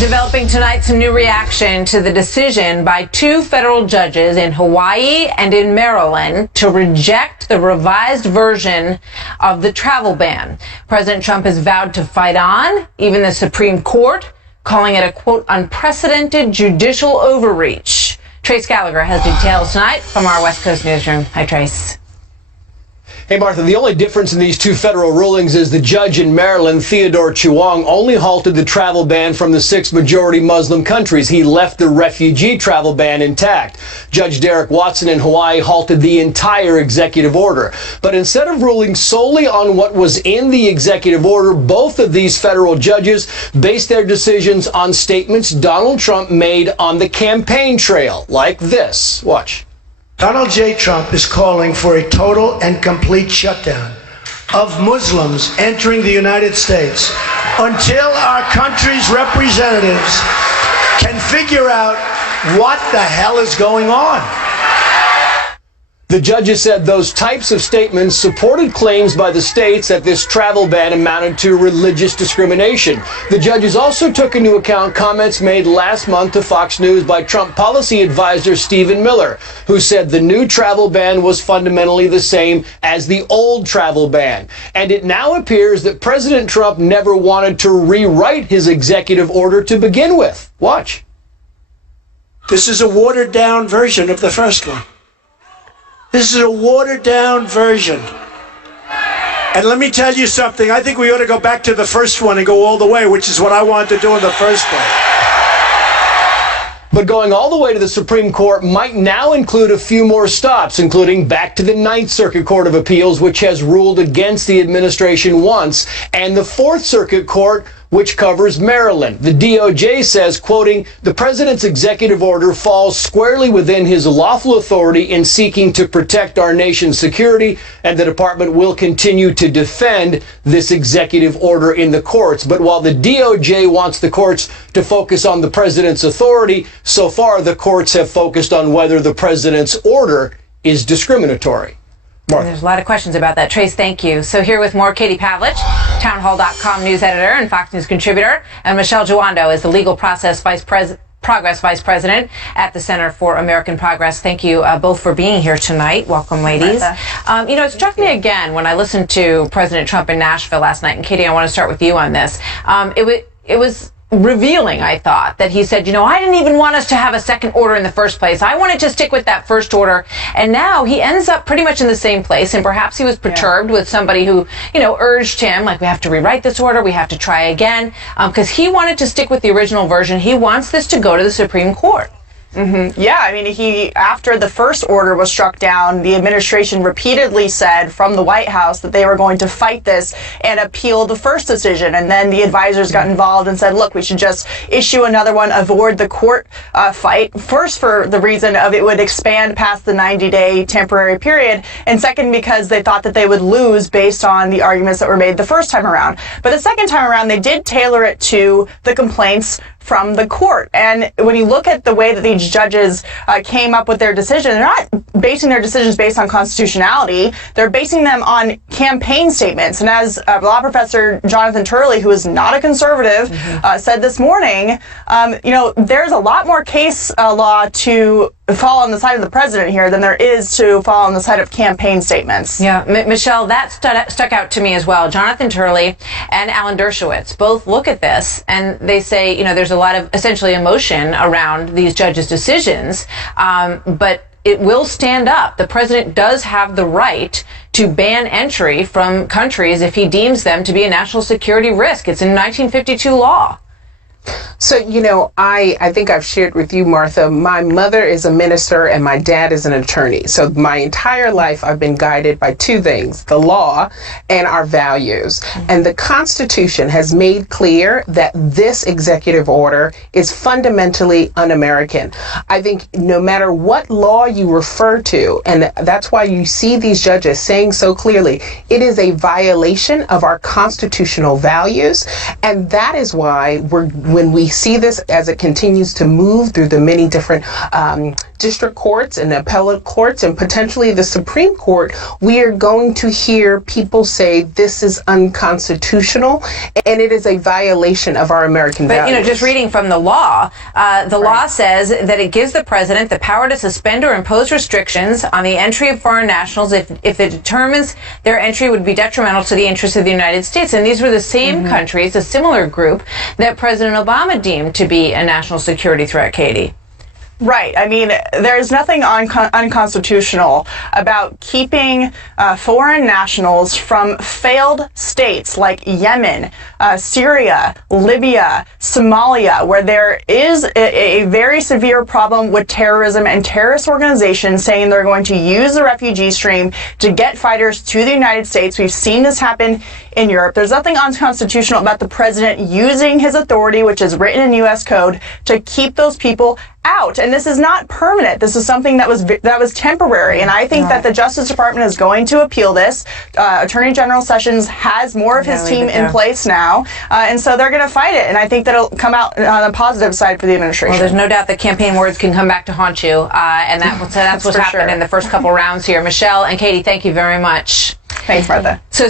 Developing tonight, some new reaction to the decision by two federal judges in Hawaii and in Maryland to reject the revised version of the travel ban. President Trump has vowed to fight on, even the Supreme Court, calling it a, quote, unprecedented judicial overreach. Trace Gallagher has details tonight from our West Coast newsroom. Hi, Trace. Hey, Martha, the only difference in these two federal rulings is the judge in Maryland, Theodore Chuang, only halted the travel ban from the 6 majority Muslim countries. He left the refugee travel ban intact. Judge Derek Watson in Hawaii halted the entire executive order. But instead of ruling solely on what was in the executive order, both of these federal judges based their decisions on statements Donald Trump made on the campaign trail, like this. Watch. Donald J. Trump is calling for a total and complete shutdown of Muslims entering the United States until our country's representatives can figure out what the hell is going on. The judges said those types of statements supported claims by the states that this travel ban amounted to religious discrimination. The judges also took into account comments made last month to Fox News by Trump policy advisor Stephen Miller, who said the new travel ban was fundamentally the same as the old travel ban. And it now appears that President Trump never wanted to rewrite his executive order to begin with. Watch. This is a watered-down version of the first one. This is a watered-down version. And let me tell you something. I think we ought to go back to the first one and go all the way, which is what I wanted to do in the first place. But going all the way to the Supreme Court might now include a few more stops, including back to the Ninth Circuit Court of Appeals, which has ruled against the administration once, and the Fourth Circuit Court, which covers Maryland. The DOJ says, quoting, the president's executive order falls squarely within his lawful authority in seeking to protect our nation's security, and the department will continue to defend this executive order in the courts. But while the DOJ wants the courts to focus on the president's authority, so far the courts have focused on whether the president's order is discriminatory. There's a lot of questions about that. Trace, thank you. So here with more, Katie Pavlich, townhall.com news editor and Fox News contributor, and Michelle Giwando is the legal progress vice president at the Center for American Progress. Thank you both for being here tonight. Welcome, ladies. It struck me again when I listened to President Trump in Nashville last night, and Katie, I want to start with you on this. It was revealing, I thought, that he said, I didn't even want us to have a second order in the first place. I wanted to stick with that first order. And now he ends up pretty much in the same place. And perhaps he was perturbed with somebody who, urged him, like, we have to rewrite this order. We have to try again. Because he wanted to stick with the original version. He wants this to go to the Supreme Court. Mm-hmm. Yeah, I mean, after the first order was struck down, the administration repeatedly said from the White House that they were going to fight this and appeal the first decision. And then the advisors got involved and said, look, we should just issue another one, avoid the court fight. First, for the reason of it would expand past the 90-day temporary period. And second, because they thought that they would lose based on the arguments that were made the first time around. But the second time around, they did tailor it to the complaints from the court. And when you look at the way that these judges came up with their decision, they're not basing their decisions based on constitutionality. They're basing them on campaign statements. And as law professor Jonathan Turley, who is not a conservative, said this morning, there's a lot more case law to fall on the side of the president here than there is to fall on the side of campaign statements. Yeah, Michelle, that stuck out to me as well. Jonathan Turley and Alan Dershowitz both look at this and they say, there's a lot of essentially emotion around these judges' decisions, but it will stand up. The president does have the right to ban entry from countries if he deems them to be a national security risk. It's in 1952 law. So, I think I've shared with you, Martha, my mother is a minister and my dad is an attorney. So my entire life I've been guided by two things, the law and our values. And the Constitution has made clear that this executive order is fundamentally un-American. I think no matter what law you refer to, and that's why you see these judges saying so clearly, it is a violation of our constitutional values. And that is why when when we see this as it continues to move through the many different district courts and appellate courts and potentially the Supreme Court, we are going to hear people say this is unconstitutional and it is a violation of our American values. But, just reading from the law, law says that it gives the president the power to suspend or impose restrictions on the entry of foreign nationals if it determines their entry would be detrimental to the interests of the United States. And these were the same countries, a similar group, that President Obama deemed to be a national security threat, Katie. Right. I mean, there's nothing unconstitutional about keeping foreign nationals from failed states like Yemen, Syria, Libya, Somalia, where there is a very severe problem with terrorism and terrorist organizations saying they're going to use the refugee stream to get fighters to the United States. We've seen this happen in Europe. There's nothing unconstitutional about the president using his authority, which is written in U.S. code, to keep those people out. And this is not permanent. This is something that was temporary. And I think that the Justice Department is going to appeal this. Attorney General Sessions has more of his team in place now. And so they're going to fight it. And I think that it'll come out on the positive side for the administration. Well, there's no doubt that campaign words can come back to haunt you. And that's what's happened in the first couple rounds here. Michelle and Katie, thank you very much. Thanks, Martha. So